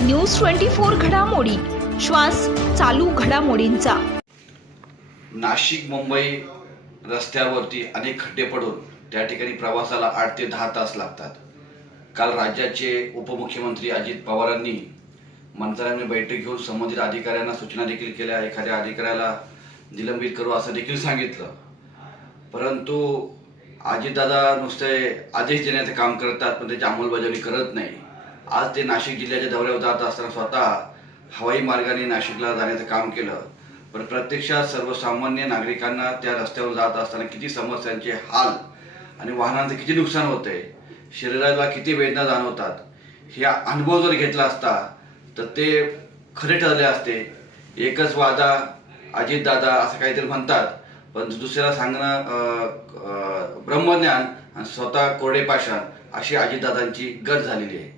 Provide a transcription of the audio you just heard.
News twenty four घडामोडी. श्वास चालू घडामोडींचा. नाशिक मुंबई रस्त्यावरती अनेक खड्डे पडून त्या ठिकाणी प्रवासाला आठ ते दहा तास लागतात. काल राज्याचे उपमुख्यमंत्री अजित पवारांनी मंत्र्यांनी बैठक घेऊन संबंधित अधिकाऱ्यांना सूचना देखील केल्या. एखाद्या अधिकाऱ्याला निलंबित करू असं देखील सांगितलं. परंतु अजितदादा नुसते आदेश देण्याचं काम करतात पण त्याची अंमलबजावणी करत नाही. आज ते नाशिक जिल्ह्याच्या दौऱ्यावर जात असताना स्वतः हवाई मार्गाने नाशिकला जाण्याचं काम केलं. पण प्रत्यक्षात सर्वसामान्य नागरिकांना त्या रस्त्यावर जात असताना किती समस्यांचे हाल आणि वाहनांचं किती नुकसान होतंय शरीराला किती वेदना जाणवतात हे अनुभव जर घेतला असता तर ते खरे ठरले असते. एकच वादा अजितदादा असं काहीतरी म्हणतात पण दुसऱ्याला सांगणं ब्रह्मज्ञान आणि स्वतः कोरडे पाषाण अशी अजितदादांची गत झालेली आहे.